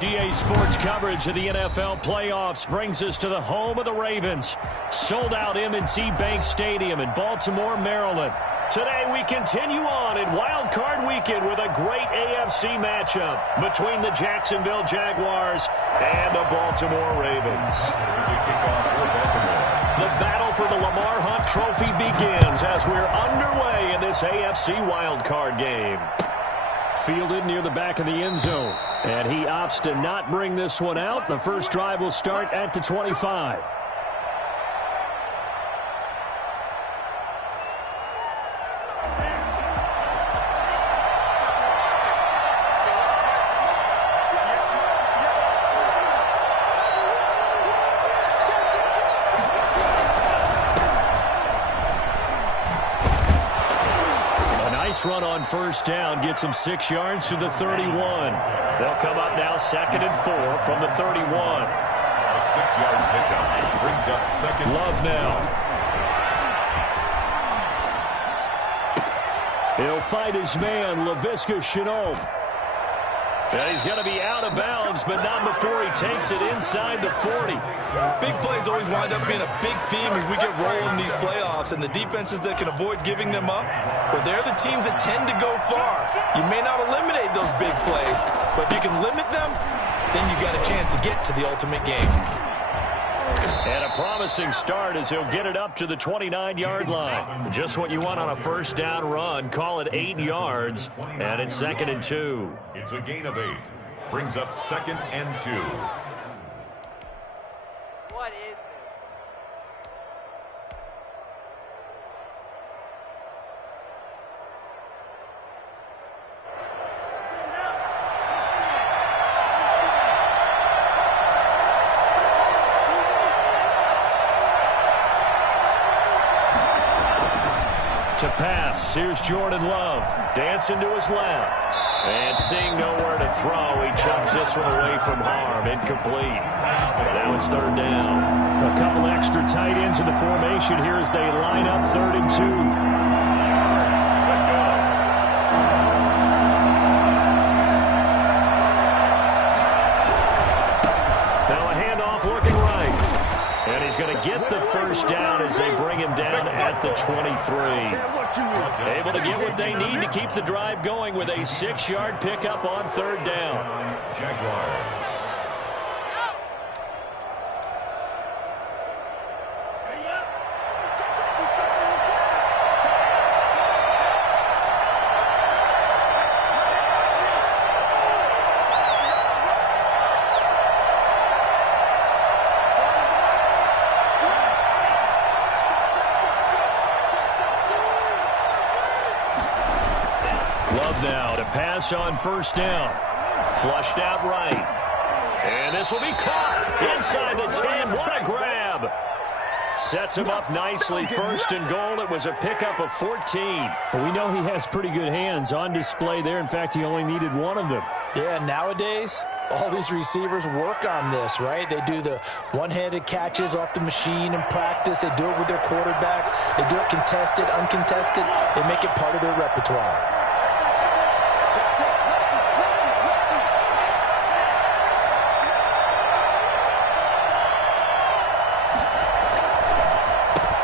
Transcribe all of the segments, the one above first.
DA Sports coverage of the NFL playoffs brings us to the home of the Ravens. Sold out M&T Bank Stadium in Baltimore, Maryland. Today we continue on in Wild Card Weekend with a great AFC matchup between the Jacksonville Jaguars and the Baltimore Ravens. The battle for the Lamar Hunt Trophy begins as we're underway in this AFC Wild Card game. Fielded near the back of the end zone. And he opts to not bring this one out. The first drive will start at the 25. Run on first down gets him 6 yards to the 31. They'll come up now 2nd and 4 from the 31. A 6-yard pickup brings up second. Love now. He'll fight his man, Laviska Shenault. And he's going to be out of bounds, but not before he takes it inside the 40. Big plays always wind up being a big theme as we get rolling these playoffs, and the defenses that can avoid giving them up, well, they're the teams that tend to go far. You may not eliminate those big plays, but if you can limit them, then you got a chance to get to the ultimate game. And a promising start as he'll get it up to the 29-yard line. Just what you want on a first down run. Call it 8 yards, and it's 2nd and 2. It's a gain of 8. Brings up 2nd and 2. What is this? To pass, here's Jordan Love, dancing to his left. And seeing nowhere to throw, he chucks this one away from harm, incomplete. Now it's 3rd down. A couple extra tight ends in the formation here as they line up 3rd and 2. He's going to get the first down as they bring him down at the 23. Able to get what they need to keep the drive going with a 6-yard pickup on 3rd down. Jaguars. Love now to pass on first down. Flushed out right. And this will be caught inside the 10. What a grab. Sets him up nicely. 1st and goal. It was a pickup of 14. Well, we know he has pretty good hands on display there. In fact, he only needed one of them. Yeah, nowadays, all these receivers work on this, right? They do the one-handed catches off the machine in practice. They do it with their quarterbacks. They do it contested, uncontested. They make it part of their repertoire.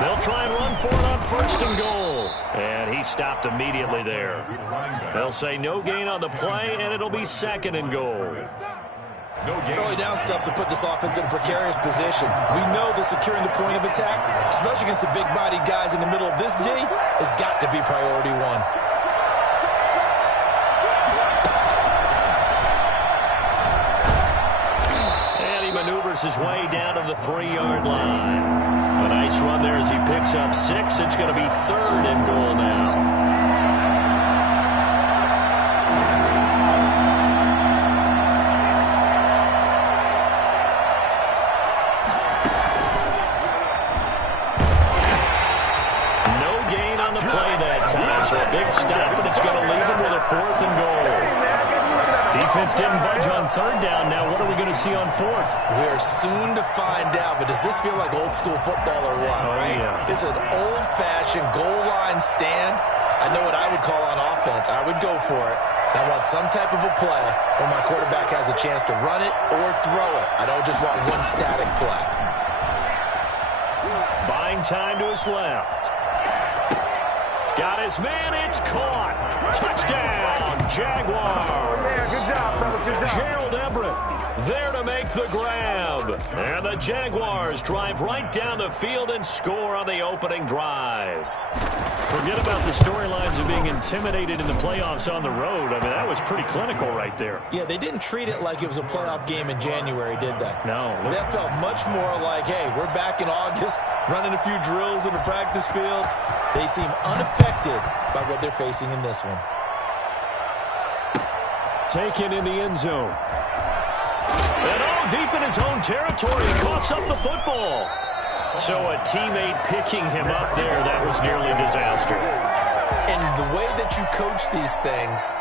They'll try and run for it on 1st and goal. And he stopped immediately there. They'll say no gain on the play, and it'll be 2nd and goal. Early down stuff to put this offense in a precarious position. We know that securing the point of attack, especially against the big-bodied guys in the middle of this D, has got to be priority one. And he maneuvers his way down to the 3-yard line. A nice run there as he picks up 6. It's going to be 3rd and goal now. No gain on the play that time, so a big stop, and it's going to leave him with a 4th and goal. Defense didn't budge on 3rd down. Now what are we going to see on 4th? We are soon to find out, but does this feel like old school football or what? Oh, yeah. It's an old-fashioned goal line stand. I know what I would call on offense. I would go for it. I want some type of a play where my quarterback has a chance to run it or throw it. I don't just want one static play. Buying time to his left. Got his man, it's caught. Touchdown, Jaguars. Good job, fellas. Good job. Gerald Everett there to make the grab. And the Jaguars drive right down the field and score on the opening drive. Forget about the storylines of being intimidated in the playoffs on the road. I mean, that was pretty clinical right there. Yeah, they didn't treat it like it was a playoff game in January, did they? No. That felt much more like, hey, we're back in August, running a few drills in the practice field. They seem unaffected by what they're facing in this one. Taken in the end zone. And all deep in his own territory, he coughs up the football. So a teammate picking him up there, that was nearly disaster. And the way that you coach these things,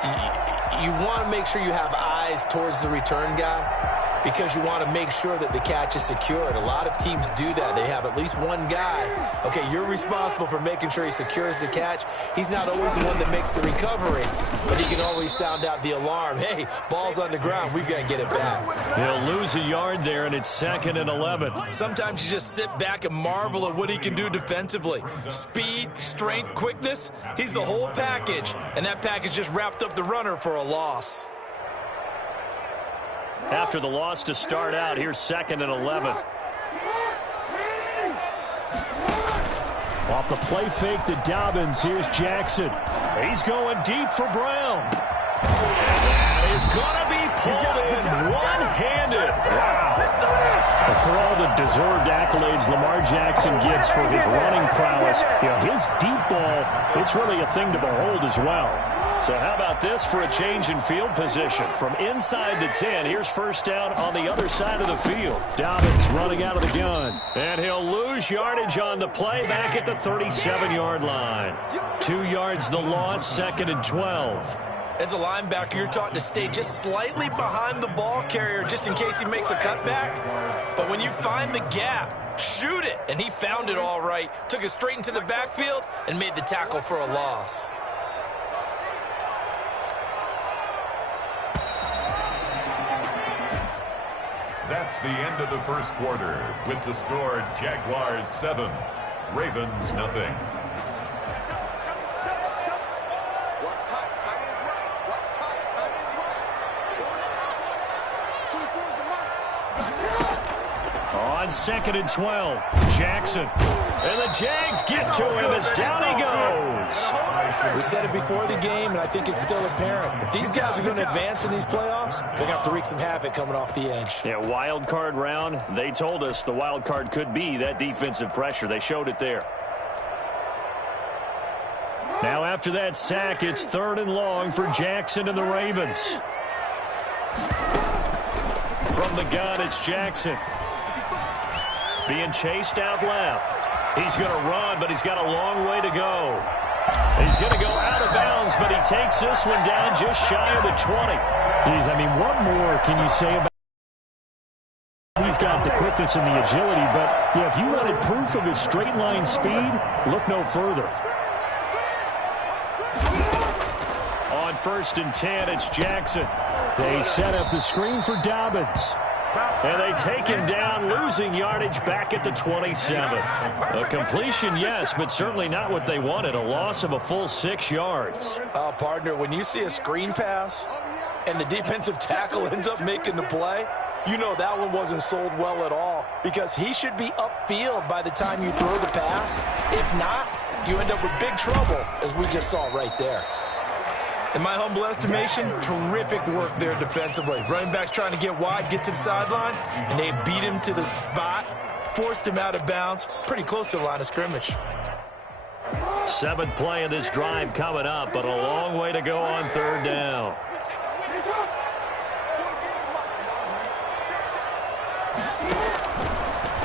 you want to make sure you have eyes towards the return guy because you want to make sure that the catch is secured. A lot of teams do that. They have at least one guy. Okay, you're responsible for making sure he secures the catch. He's not always the one that makes the recovery, but he can always sound out the alarm. Hey, ball's on the ground. We've got to get it back. He'll lose a yard there, and it's 2nd and 11. Sometimes you just sit back and marvel at what he can do defensively. Speed, strength, quickness, he's the whole package. And that package just wrapped up the runner for a loss. After the loss to start out, here's 2nd and 11. Off the play fake to Dobbins, here's Jackson. He's going deep for Brown. And that is going to be pulled in one-handed. Wow. For all the deserved accolades Lamar Jackson gets for his running prowess, his deep ball, it's really a thing to behold as well. So how about this for a change in field position? From inside the 10, here's first down on the other side of the field. Dobbins running out of the gun. And he'll lose yardage on the play back at the 37-yard line. 2 yards the loss, 2nd and 12. As a linebacker, you're taught to stay just slightly behind the ball carrier just in case he makes a cutback. But when you find the gap, shoot it. And he found it all right. Took it straight into the backfield and made the tackle for a loss. That's the end of the first quarter with the score Jaguars 7, Ravens nothing. Watch time. Time is right. Watch time. Time is right. 24 is the mark. On 2nd and 12, Jackson. And the Jags get to him as down he goes. We said it before the game, and I think it's still apparent. If these guys are going to advance in these playoffs, they're going to have to wreak some havoc coming off the edge. Yeah, wild card round. They told us the wild card could be that defensive pressure. They showed it there. Now after that sack, it's 3rd and long for Jackson and the Ravens. From the gun, it's Jackson. Being chased out left. He's going to run, but he's got a long way to go. He's going to go out of bounds, but he takes this one down just shy of the 20. Geez, I mean, what more can you say about he's got the quickness and the agility, but if you wanted proof of his straight line speed, look no further. On 1st and 10, it's Jackson. They set up the screen for Dobbins. And they take him down, losing yardage back at the 27. A completion, yes, but certainly not what they wanted. A loss of a full 6 yards. Partner, when you see a screen pass and the defensive tackle ends up making the play, you know that one wasn't sold well at all because he should be upfield by the time you throw the pass. If not, you end up with big trouble, as we just saw right there. In my humble estimation, terrific work there defensively. Running back's trying to get wide, get to the sideline, and they beat him to the spot, forced him out of bounds, pretty close to the line of scrimmage. 7th play of this drive coming up, but a long way to go on 3rd down.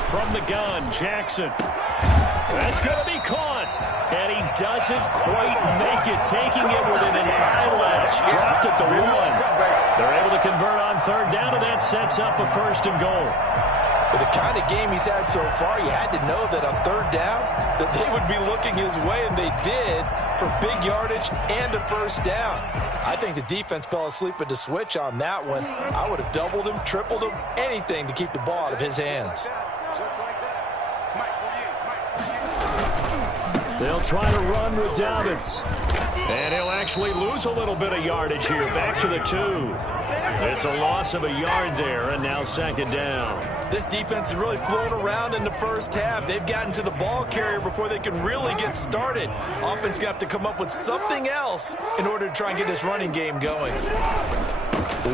From the gun, Jackson. That's going to be caught. And he doesn't quite make it, taking it within an eyelash. Dropped at the 1. They're able to convert on 3rd down, and that sets up a 1st and goal. With the kind of game he's had so far, you had to know that on third down that they would be looking his way, and they did, for big yardage and a first down. I think the defense fell asleep at the switch on that one. I would have doubled him, tripled him, anything to keep the ball out of his hands. They'll try to run with Dobbins. And he'll actually lose a little bit of yardage here. Back to the 2. It's a loss of a yard there, and now second down. This defense is really flown around in the first half. They've gotten to the ball carrier before they can really get started. Offense going to have to come up with something else in order to try and get this running game going.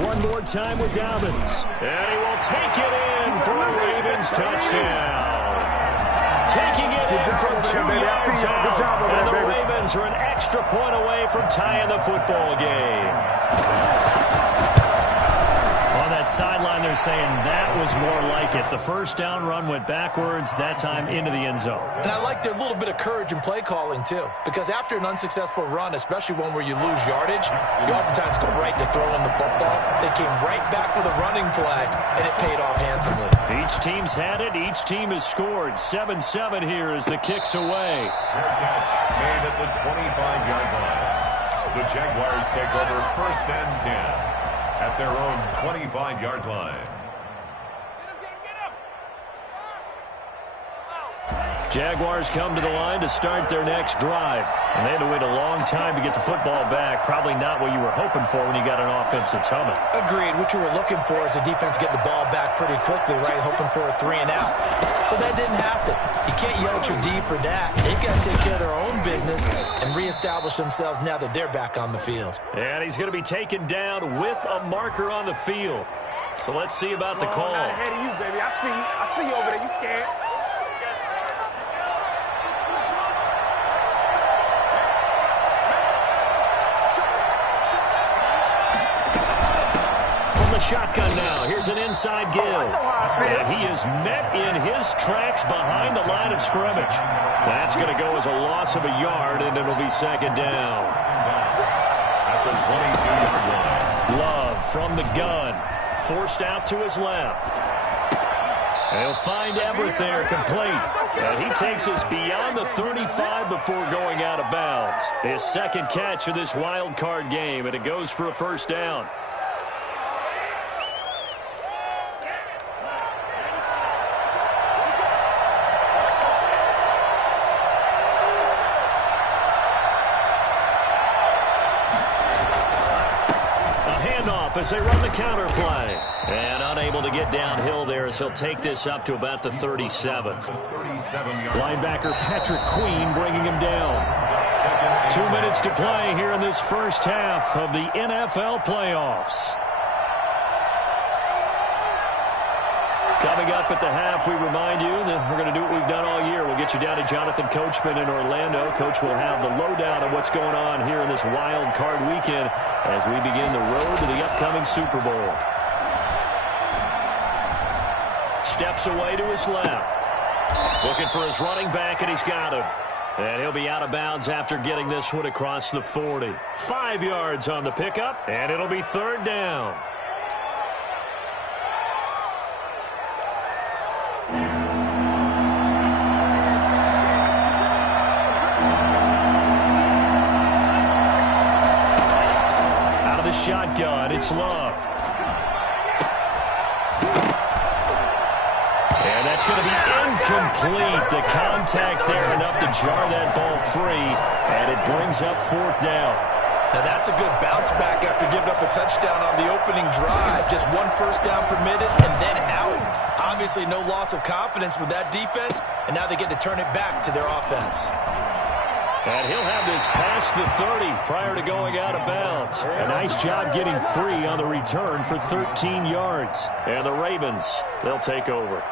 One more time with Dobbins. And he will take it in for a Ravens touchdown. Taking it in from 2 yards out. And the Ravens are an extra point away from tying the football game. On that sideline, they're saying that was more like it. The first down run went backwards, that time into the end zone. And I like their little bit of courage in play calling, too. Because after an unsuccessful run, especially one where you lose yardage, you oftentimes go right to throwing the football. They came right back with a running play, and it paid off handsomely. Each team's had it. Each team has scored. 7-7 here as the kick's away. Fair catch made at the 25-yard line. The Jaguars take over 1st and 10 at their own 25-yard line. Jaguars come to the line to start their next drive. And they had to wait a long time to get the football back. Probably not what you were hoping for when you got an offense that's humming. Agreed. What you were looking for is the defense get the ball back pretty quickly, right? Hoping for a 3 and out. So that didn't happen. You can't yell at your D for that. They've got to take care of their own business and reestablish themselves now that they're back on the field. And he's going to be taken down with a marker on the field. So let's see about the call. Not ahead of you, baby. I see you. I see you over there. You scared? Shotgun now. Here's an inside give. And he is met in his tracks behind the line of scrimmage. That's going to go as a loss of a yard, and it'll be second down. At the 22-yard line. Love from the gun. Forced out to his left. And he'll find Everett there complete. And he takes us beyond the 35 before going out of bounds. His second catch of this wild card game, and it goes for a first down. As they run the counter play. And unable to get downhill there as he'll take this up to about the 37. Linebacker Patrick Queen bringing him down. 2 minutes to play here in this first half of the NFL playoffs. Coming up at the half, we remind you that we're going to do what we've done all year. We'll get you down to Jonathan Coachman in Orlando. Coach will have the lowdown of what's going on here in this wild card weekend as we begin the road to the upcoming Super Bowl. Steps away to his left. Looking for his running back, and he's got him. And he'll be out of bounds after getting this one across the 40. 5 yards on the pickup, and it'll be third down. Shotgun, it's Love. And that's going to be incomplete. The contact there enough to jar that ball free, and it brings up fourth down. Now that's a good bounce back after giving up a touchdown on the opening drive. Just one first down permitted and then out. Obviously no loss of confidence with that defense, and now they get to turn it back to their offense. And he'll have this past the 30 prior to going out of bounds. A nice job getting free on the return for 13 yards. And the Ravens, they'll take over.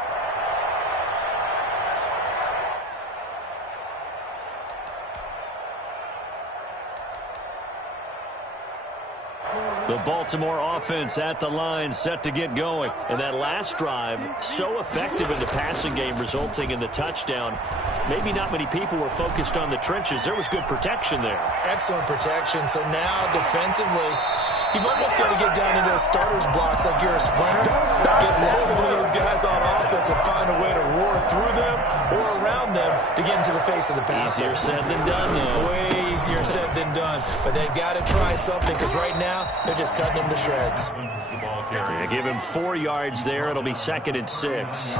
The Baltimore offense at the line, set to get going. And that last drive, so effective in the passing game, resulting in the touchdown. Maybe not many people were focused on the trenches. There was good protection there. Excellent protection. So now defensively, You've almost got to get down into a starter's blocks like you're a sprinter. Get low to those guys on offense and find a way to roar through them or around them to get into the face of the passer. Easier said than done, though. Way easier said than done. But they've got to try something because right now they're just cutting them to shreds. Yeah, give him 4 yards there. It'll be 2nd and 6.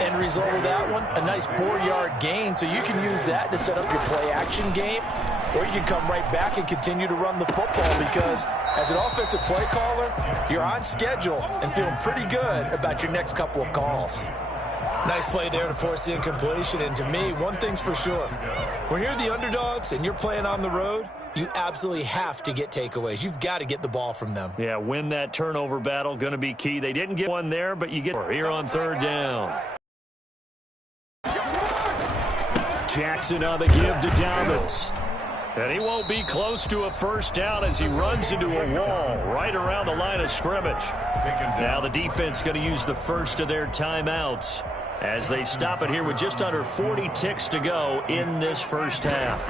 End result of that one, a nice 4-yard gain. So you can use that to set up your play-action game, or you can come right back and continue to run the football because as an offensive play caller, you're on schedule and feeling pretty good about your next couple of calls. Nice play there to force the incompletion. And to me, one thing's for sure. When you're the underdogs and you're playing on the road, you absolutely have to get takeaways. You've got to get the ball from them. Yeah, win that turnover battle. Going to be key. They didn't get one there, but you get here on 3rd down. Jackson on the give to Dobbins. And he won't be close to a 1st down as he runs into a wall right around the line of scrimmage. Now the defense going to use the first of their timeouts as they stop it here with just under 40 ticks to go in this first half.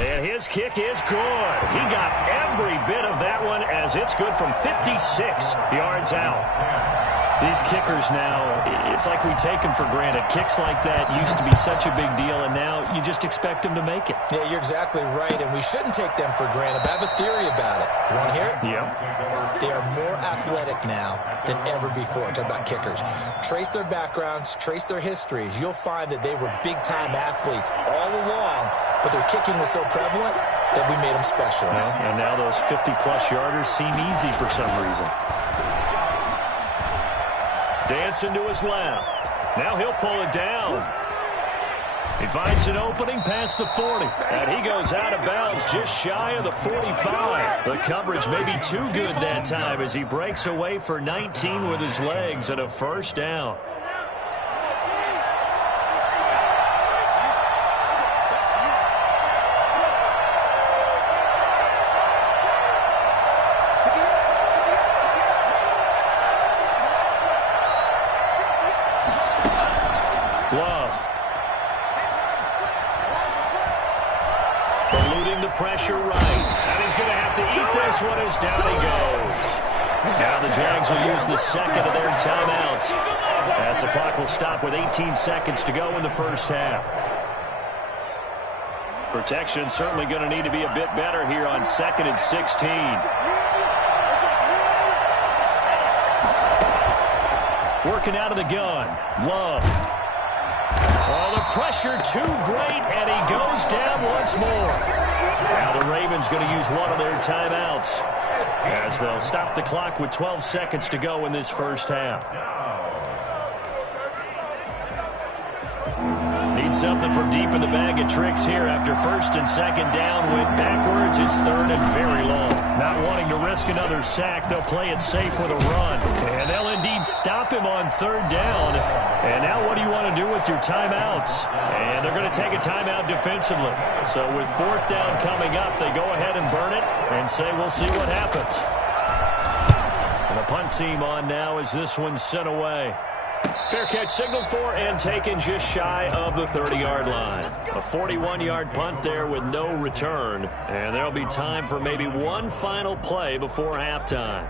And his kick is good. He got every bit of that one as it's good from 56 yards out. These kickers now, it's like we take them for granted. Kicks like that used to be such a big deal, and now you just expect them to make it. Yeah, you're exactly right, and we shouldn't take them for granted. But I have a theory about it. You want to hear it? Yeah. They are more athletic now than ever before. Talk about kickers. Trace their backgrounds, trace their histories. You'll find that they were big-time athletes all along, but their kicking was so prevalent that we made them specialists. Yeah, and now those 50-plus yarders seem easy for some reason. Dancing to his left. Now he'll pull it down. He finds an opening past the 40. And he goes out of bounds just shy of the 45. The coverage may be too good that time as he breaks away for 19 with his legs and a 1st down. Pressure right, and he's going to have to eat this one as down he goes. Now the Jags will use the 2nd of their timeouts as the clock will stop with 18 seconds to go in the first half. Protection certainly going to need to be a bit better here on 2nd and 16. Working out of the gun. Love. Oh, the pressure too great, and he goes down once more. Now the Ravens going to use one of their timeouts as they'll stop the clock with 12 seconds to go in this first half. Need something from deep in the bag of tricks here after 1st and 2nd down went backwards. It's 3rd and very long. Not wanting to risk another sack, they'll play it safe with a run. And they'll indeed stop him on 3rd down. And now what do you want to do with your timeouts? And they're going to take a timeout defensively. So with 4th down coming up, they go ahead and burn it and say we'll see what happens. And the punt team on now as this one's sent away. Fair catch signaled for and taken just shy of the 30-yard line. A 41-yard punt there with no return. And there'll be time for maybe one final play before halftime.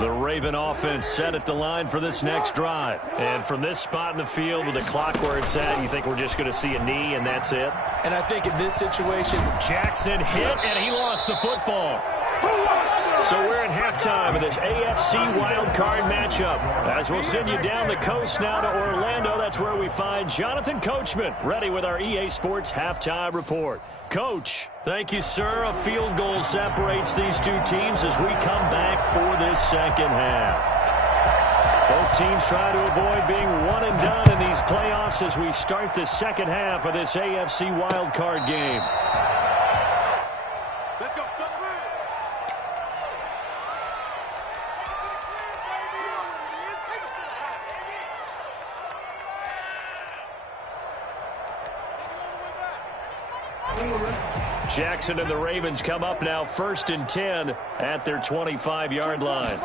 The Raven offense set at the line for this next drive. And from this spot in the field with the clock where it's at, you think we're just going to see a knee and that's it? And I think in this situation, Jackson hit and he lost the football. So we're in halftime of this AFC wildcard matchup. As we'll send you down the coast now to Orlando, that's where we find Jonathan Coachman, ready with our EA Sports halftime report. Coach, thank you, sir. A field goal separates these two teams as we come back for this second half. Both teams try to avoid being one and done in these playoffs as we start the second half of this AFC wildcard game. Jackson and the Ravens come up now 1st and 10 at their 25-yard line.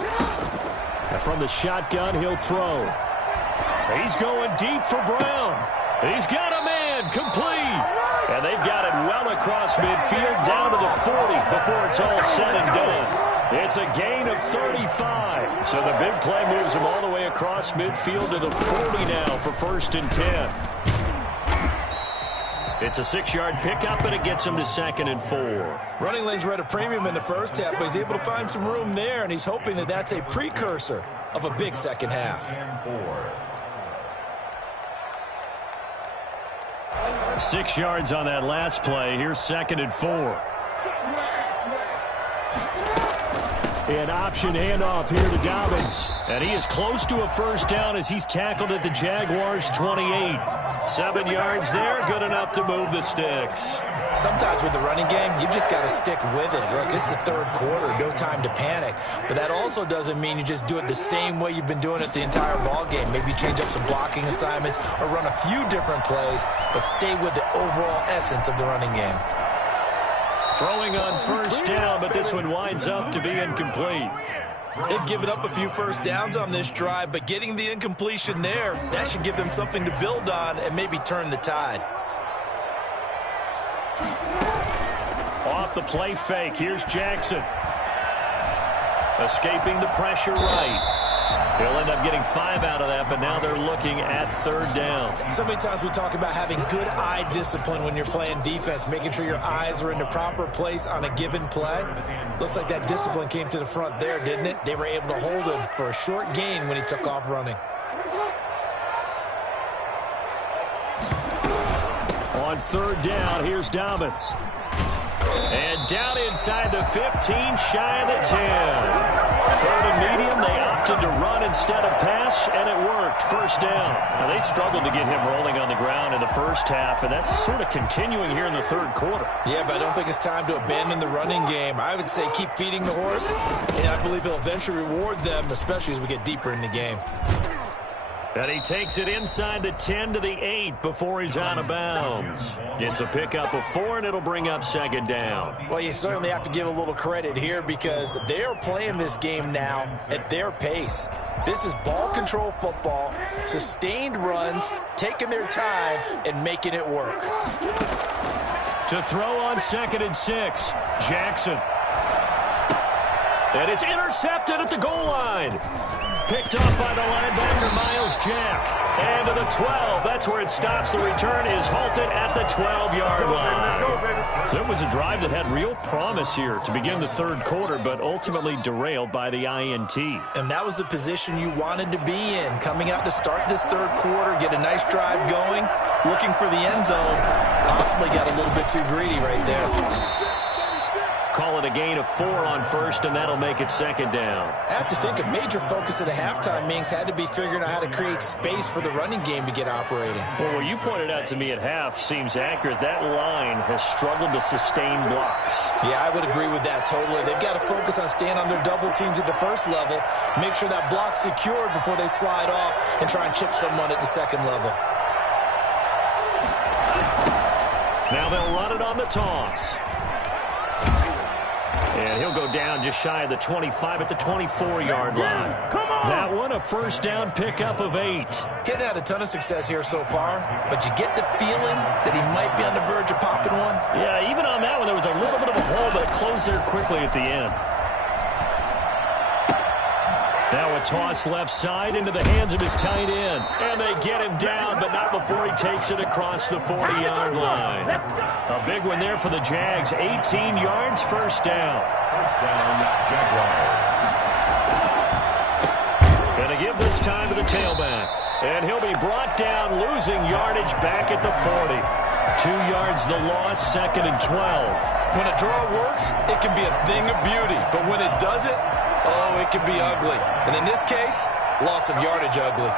And from the shotgun, he'll throw. He's going deep for Brown. He's got a man, complete. And they've got it well across midfield down to the 40 before it's all said and done. It's a gain of 35. So the big play moves him all the way across midfield to the 40 now for 1st and 10. It's a 6-yard pickup, and it gets him to 2nd and 4. Running lanes were at a premium in the first half, but he's able to find some room there, and he's hoping that that's a precursor of a big second half. 6 yards on that last play. Here's 2nd and 4. An option handoff here to Dobbins. And he is close to a first down as he's tackled at the Jaguars' 28. 7 yards there, good enough to move the sticks. Sometimes with the running game, you've just got to stick with it. Look, it's the 3rd quarter, no time to panic. But that also doesn't mean you just do it the same way you've been doing it the entire ball game. Maybe change up some blocking assignments or run a few different plays, but stay with the overall essence of the running game. Throwing on first down, but this one winds up to be incomplete. They've given up a few first downs on this drive, but getting the incompletion there, that should give them something to build on and maybe turn the tide. Off the play fake, here's Jackson. Escaping the pressure right. He'll end up getting 5 out of that, but now they're looking at 3rd down. So many times we talk about having good eye discipline when you're playing defense, making sure your eyes are in the proper place on a given play. Looks like that discipline came to the front there, didn't it? They were able to hold him for a short gain when he took off running. On 3rd down, here's Dobbins. And down inside the 15, shy of the 10. 3rd and medium, they opted to run instead of pass, and it worked. First down. Now, they struggled to get him rolling on the ground in the first half, and that's sort of continuing here in the 3rd quarter. Yeah, but I don't think it's time to abandon the running game. I would say keep feeding the horse, and I believe he'll eventually reward them, especially as we get deeper in the game. And he takes it inside the 10 to the 8 before he's out of bounds. It's a pickup of 4, and it'll bring up 2nd down. Well, you certainly have to give a little credit here because they're playing this game now at their pace. This is ball control football, sustained runs, taking their time, and making it work. To throw on 2nd and 6, Jackson. And it's intercepted at the goal line. Picked up by the linebacker, Miles Jack. And to the 12. That's where it stops. The return is halted at the 12-yard line. So it was a drive that had real promise here to begin the 3rd quarter, but ultimately derailed by the INT. And that was the position you wanted to be in. Coming out to start this 3rd quarter, get a nice drive going, looking for the end zone. Possibly got a little bit too greedy right there. Call it a gain of 4 on 1st, and that'll make it 2nd down. I have to think a major focus at the halftime means had to be figuring out how to create space for the running game to get operating. Well, what you pointed out to me at half seems accurate. That line has struggled to sustain blocks. Yeah, I would agree with that totally. They've got to focus on staying on their double teams at the 1st level, make sure that block's secured before they slide off and try and chip someone at the 2nd level. Now they'll run it on the toss. And he'll go down just shy of the 25 at the 24-yard line. Come on! That one, a first down pickup of 8. Getting had a ton of success here so far, but you get the feeling that he might be on the verge of popping one. Yeah, even on that one, there was a little bit of a hole, but it closed there quickly at the end. Now a toss left side into the hands of his tight end. And they get him down, but not before he takes it across the 40-yard line. A big one there for the Jags. 18 yards, first down. First down, Jaguars. Going to give this time to the tailback. And he'll be brought down, losing yardage back at the 40. 2 yards the loss, 2nd and 12. When a draw works, it can be a thing of beauty. But when it doesn't, oh, it can be ugly. And in this case, loss of yardage ugly.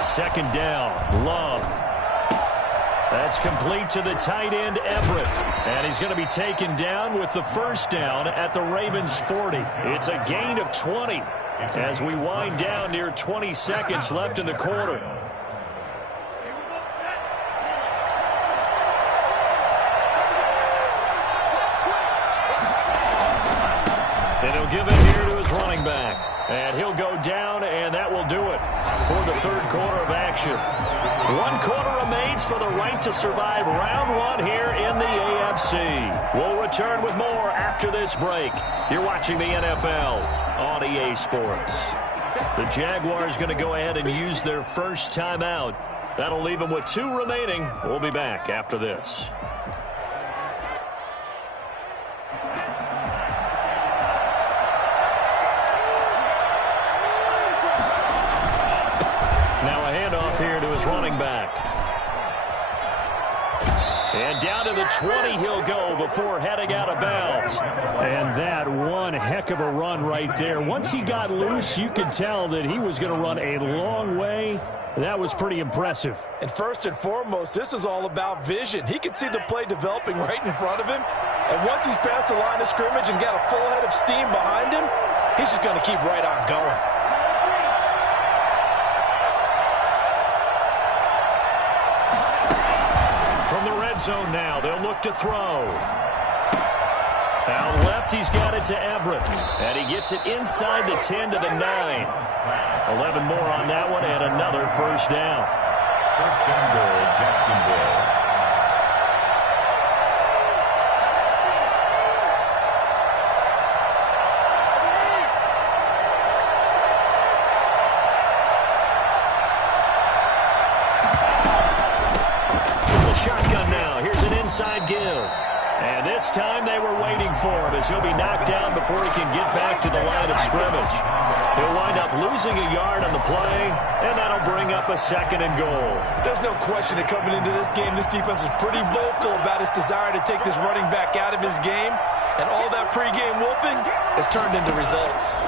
Second down, Love. That's complete to the tight end, Everett. And he's going to be taken down with the first down at the Ravens' 40. It's a gain of 20 as we wind down near 20 seconds left in the quarter. And he'll give it here to his running back. And he'll go down, and that will do it for the third quarter of action. 1 quarter remains for the right to survive round 1 here in the AFC. We'll return with more after this break. You're watching the NFL on EA Sports. The Jaguars going to go ahead and use their first timeout. That'll leave them with 2 remaining. We'll be back after this. Now a handoff here to his running back. And down to the 20 he'll go before heading out of bounds. And that one heck of a run right there. Once he got loose, you could tell that he was going to run a long way. That was pretty impressive. And first and foremost, this is all about vision. He could see the play developing right in front of him. And once he's past the line of scrimmage and got a full head of steam behind him, he's just going to keep right on going. From the red zone now, they'll look to throw. Out left, he's got it to Everett. And he gets it inside the 10 to the 9. 11 more on that one and another first down. First and goal, Jacksonville. Shotgun now. Here's an inside give. And this time they were waiting for him as he'll be knocked down before he can get back to the line of scrimmage. He'll wind up losing a yard on the play, and that'll bring up a 2nd and goal. There's no question that coming into this game, this defense was pretty vocal about its desire to take this running back out of his game, and all that pregame wolfing has turned into results.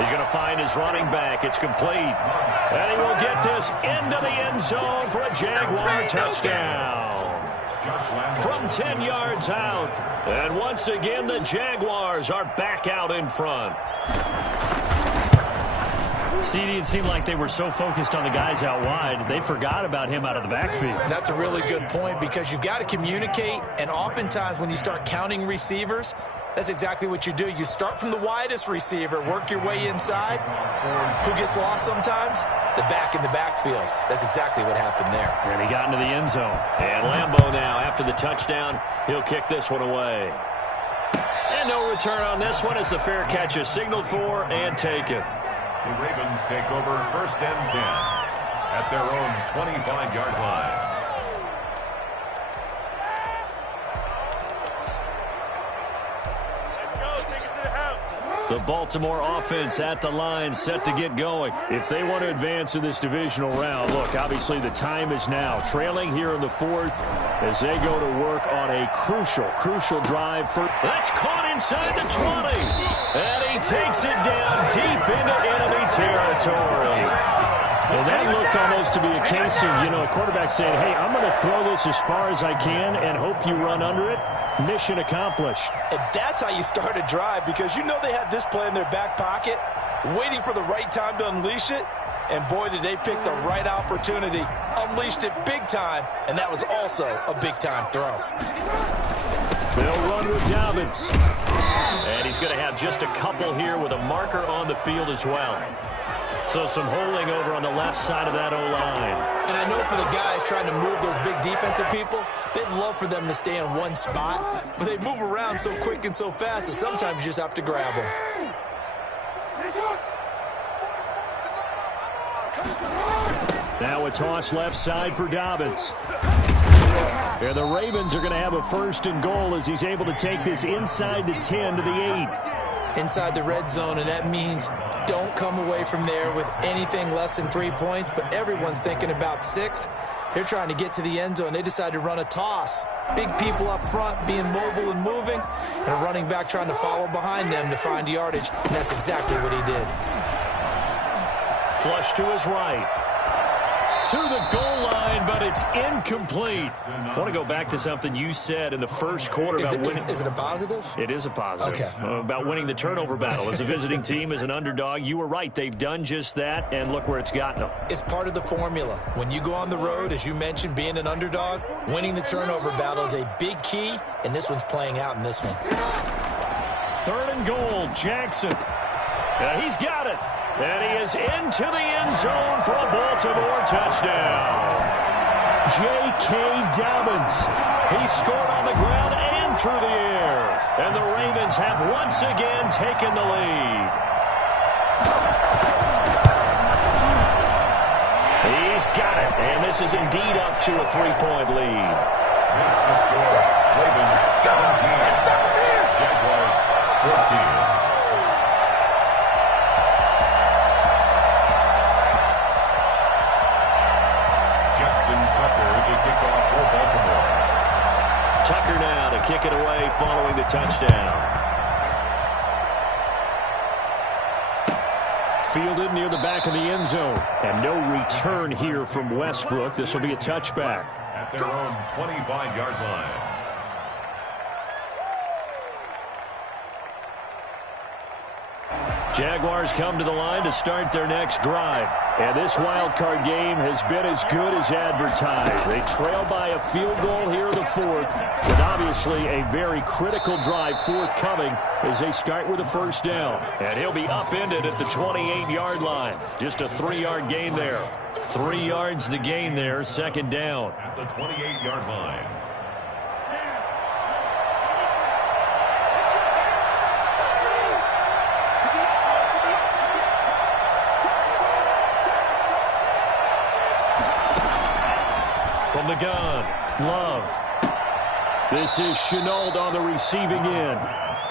He's going to find his running back. It's complete. And he will get this into the end zone for a Jaguar touchdown. From 10 yards out. And once again, the Jaguars are back out in front. CD, it seemed like they were so focused on the guys out wide, they forgot about him out of the backfield. That's a really good point because you've got to communicate, and oftentimes when you start counting receivers, that's exactly what you do. You start from the widest receiver, work your way inside. Who gets lost sometimes? The back in the backfield. That's exactly what happened there. And he got into the end zone. And Lambeau now, after the touchdown, he'll kick this one away. And no return on this one as the fair catch is signaled for and taken. The Ravens take over first and 10 at their own 25-yard line. The Baltimore offense at the line, set to get going. If they want to advance in this divisional round, look, obviously the time is now. Trailing here in the 4th as they go to work on a crucial drive. That's caught inside the 20. And he takes it down deep into enemy territory. And that looked almost to be a case of, a quarterback saying, hey, I'm going to throw this as far as I can and hope you run under it. Mission accomplished. And that's how you start a drive, because they had this play in their back pocket, waiting for the right time to unleash it. And boy, did they pick the right opportunity. Unleashed it big time, and that was also a big-time throw. They'll run with Dobbins. And he's going to have just a couple here with a marker on the field as well. So some holding over on the left side of that O-line. And I know for the guys trying to move those big defensive people, they'd love for them to stay in one spot, but they move around so quick and so fast that sometimes you just have to grab them. Now a toss left side for Dobbins. And the Ravens are going to have a 1st and goal as he's able to take this inside the 10 to the 8. Inside the red zone, and that means don't come away from there with anything less than 3 points, but everyone's thinking about 6. They're trying to get to the end zone. They decide to run a toss. Big people up front being mobile and moving, and a running back trying to follow behind them to find yardage, and that's exactly what he did. Flush to his right. To the goal line, but it's incomplete. I want to go back to something you said in the first quarter about winning. Is it a positive? It is a positive. Okay. About winning the turnover battle. As a visiting team, as an underdog, you were right. They've done just that, and look where it's gotten them. It's part of the formula. When you go on the road, as you mentioned, being an underdog, winning the turnover battle is a big key, and this one's playing out in this one. 3rd and goal, Jackson. He's got it. And he is into the end zone for a Baltimore touchdown. J.K. Dobbins. He scored on the ground and through the air. And the Ravens have once again taken the lead. He's got it. And this is indeed up to a 3-point lead. Makes the score. Ravens 17. Jaguars 14. Tucker now to kick it away following the touchdown. Fielded near the back of the end zone. And no return here from Westbrook. This will be a touchback. At their own 25-yard line. Jaguars come to the line to start their next drive. And this wild card game has been as good as advertised. They trail by a field goal here in the 4th, with obviously a very critical drive forthcoming as they start with a 1st down. And he'll be upended at the 28-yard line. Just a 3-yard gain there. 3 yards the gain there, 2nd down. At the 28-yard line. From the gun, Love. This is Chenault on the receiving end.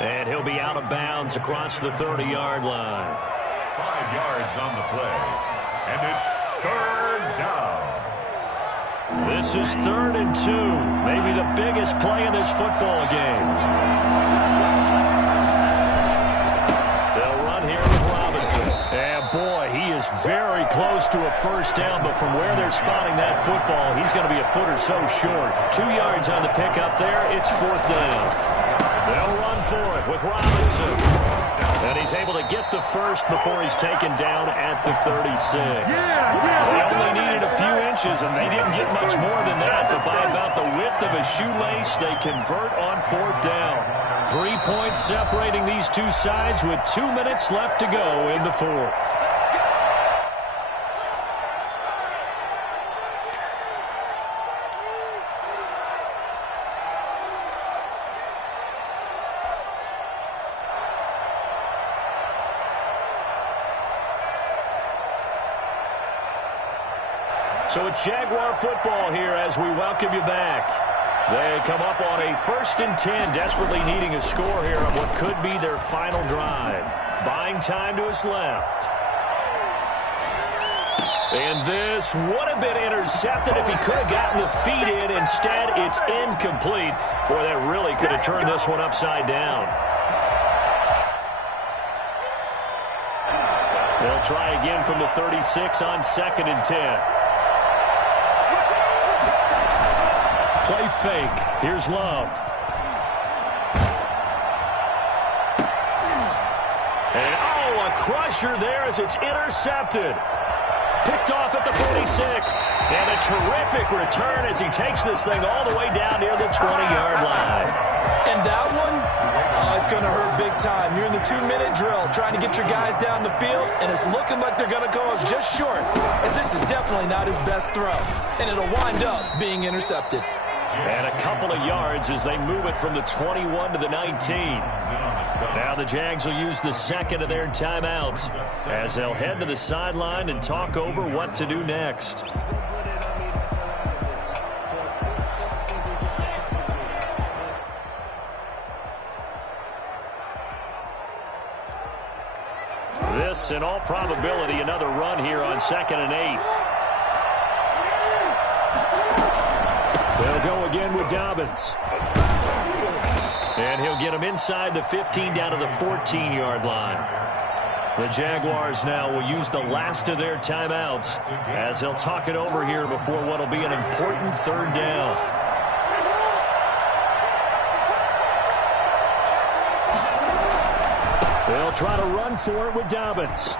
And he'll be out of bounds across the 30-yard line. 5 yards on the play. And it's 3rd down. This is 3rd and 2. Maybe the biggest play in this football game. They'll run here with Robinson. And boy, he is very close to a 1st down, but from where they're spotting that football, he's going to be a foot or so short. 2 yards on the pickup there. It's 4th down. They'll run for it with Robinson. And he's able to get the 1st before he's taken down at the 36. They only needed a few inches, and they didn't get much more than that. But by about the width of a shoelace, they convert on 4th down. 3 points separating these two sides with 2 minutes left to go in the 4th. So it's Jaguar football here as we welcome you back. They come up on a 1st and 10, desperately needing a score here on what could be their final drive. Buying time to his left. And this would have been intercepted if he could have gotten the feet in. Instead, it's incomplete. Boy, that really could have turned this one upside down. They'll try again from the 36 on 2nd and 10. Play fake. Here's Love. And, oh, a crusher there as it's intercepted. Picked off at the 46. And a terrific return as he takes this thing all the way down near the 20-yard line. And that one, it's going to hurt big time. You're in the 2-minute drill trying to get your guys down the field, and it's looking like they're going to come up just short, as this is definitely not his best throw. And it'll wind up being intercepted. And a couple of yards as they move it from the 21 to the 19. Now the Jags will use the 2nd of their timeouts as they'll head to the sideline and talk over what to do next. This, in all probability, another run here on 2nd and 8. They'll go again with Dobbins. And he'll get him inside the 15 down to the 14-yard line. The Jaguars now will use the last of their timeouts as they'll talk it over here before what will be an important 3rd down. They'll try to run for it with Dobbins.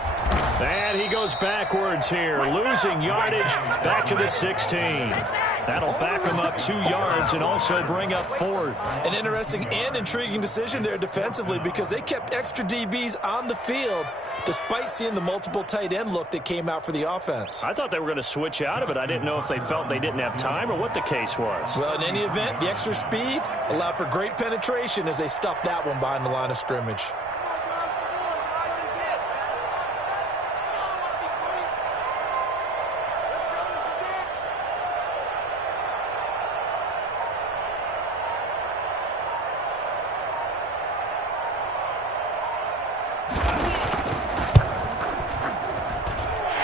And he goes backwards here, losing yardage back to the 16. That'll back them up 2 yards and also bring up 4th. An interesting and intriguing decision there defensively because they kept extra DBs on the field despite seeing the multiple tight end look that came out for the offense. I thought they were going to switch out of it. I didn't know if they felt they didn't have time or what the case was. Well, in any event, the extra speed allowed for great penetration as they stuffed that one behind the line of scrimmage.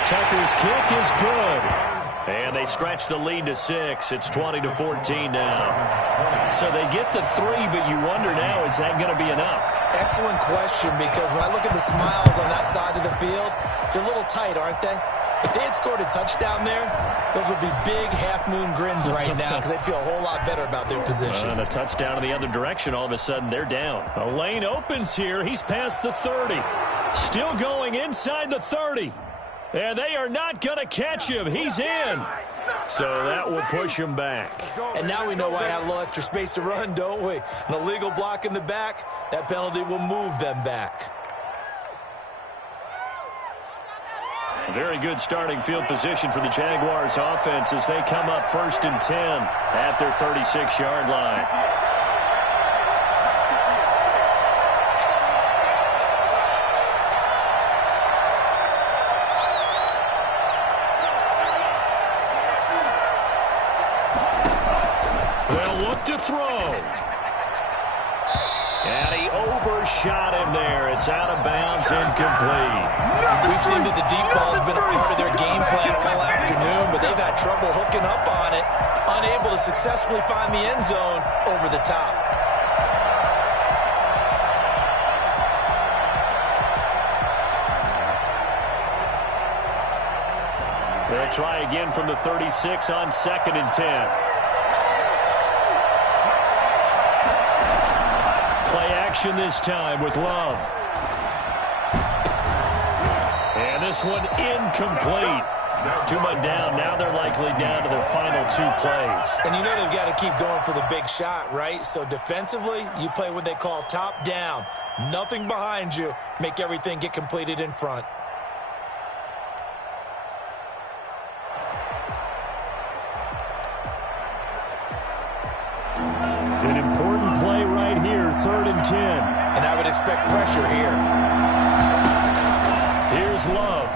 Tucker's kick is good. And they stretch the lead to 6. It's 20-14 now. So they get the 3, but you wonder now, is that going to be enough? Excellent question, because when I look at the smiles on that side of the field, they're a little tight, aren't they? If they had scored a touchdown there, those would be big half-moon grins right now because they'd feel a whole lot better about their position. And a touchdown in the other direction, all of a sudden they're down. A lane opens here. He's past the 30. Still going inside the 30. And they are not going to catch him. He's in. So that will push him back. And now we know why I had a little extra space to run, don't we? An illegal block in the back, that penalty will move them back. Very good starting field position for the Jaguars offense as they come up 1st and 10 at their 36-yard line. To throw. And he overshot him there. It's out of bounds, incomplete. We've seen that the deep ball has been a part of their game plan all afternoon, but they've had trouble hooking up on it, unable to successfully find the end zone over the top. They'll try again from the 36 on 2nd and 10. Play action this time with Love. And this one incomplete. 2 men down. Now they're likely down to their final 2 plays. And you know they've got to keep going for the big shot, right? So defensively, you play what they call top down. Nothing behind you. Make everything get completed in front. An important play right here, 3rd and 10. And I would expect pressure here. Here's Love.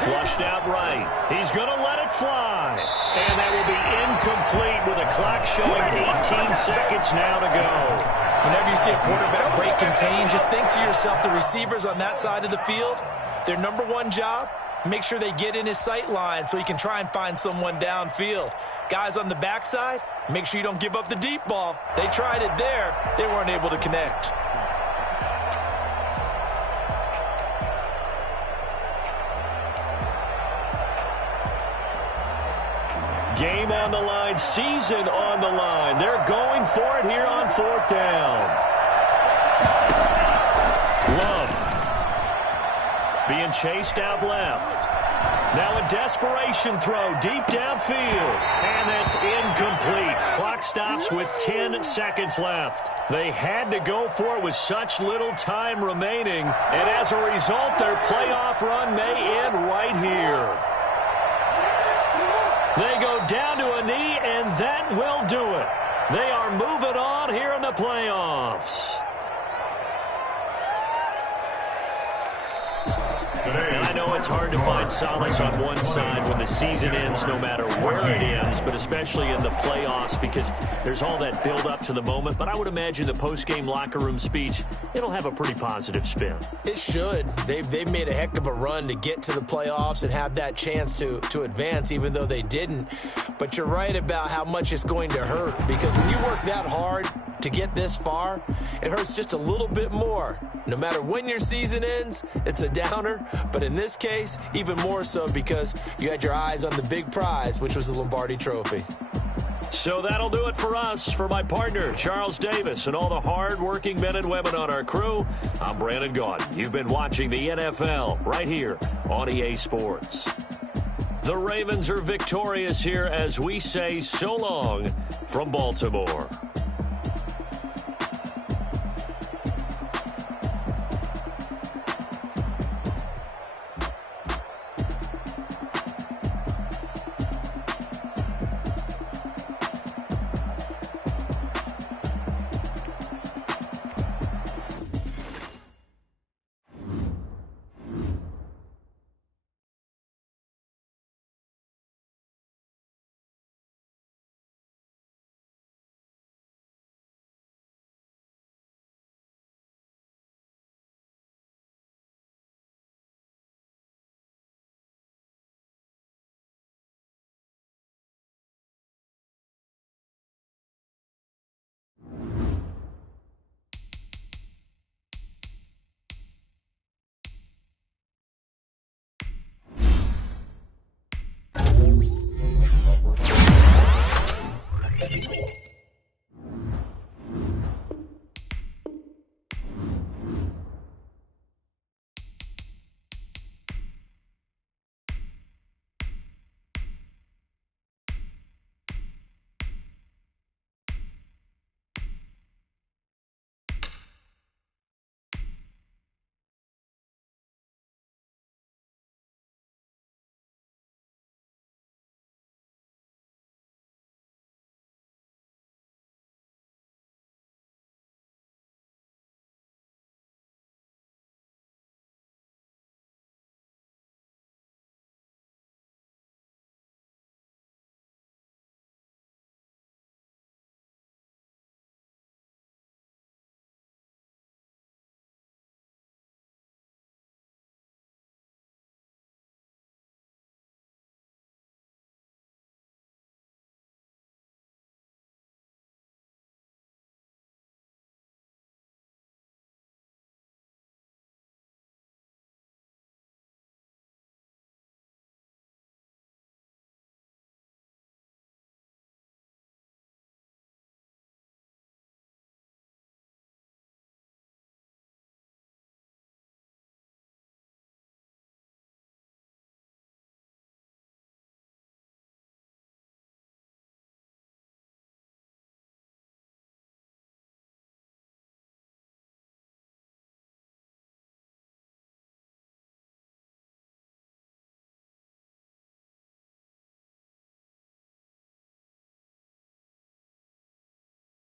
Flushed out right. He's going to let it fly. And that will be incomplete with a clock showing 18 seconds now to go. Whenever you see a quarterback break contain, just think to yourself, the receivers on that side of the field, their number one job, make sure they get in his sight line so he can try and find someone downfield. Guys on the backside, make sure you don't give up the deep ball. They tried it there. They weren't able to connect. Game on the line, season on the line. They're going for it here on 4th down. Love being chased out left. Now a desperation throw deep downfield. And that's incomplete. Clock stops with 10 seconds left. They had to go for it with such little time remaining. And as a result, their playoff run may end right here. They go down to a knee, and that will do it. They are moving on here in the playoffs. And I know it's hard to find solace on one side when the season ends, no matter where it ends, but especially in the playoffs because there's all that build up to the moment. But I would imagine the post-game locker room speech, it'll have a pretty positive spin. It should. They've made a heck of a run to get to the playoffs and have that chance to advance, even though they didn't. But you're right about how much it's going to hurt because when you work that hard to get this far, it hurts just a little bit more. No matter when your season ends, it's a downer. But in this case, even more so because you had your eyes on the big prize, which was the Lombardi Trophy. So that'll do it for us. For my partner, Charles Davis, and all the hard-working men and women on our crew, I'm Brandon Gaudin. You've been watching the NFL right here on EA Sports. The Ravens are victorious here as we say so long from Baltimore.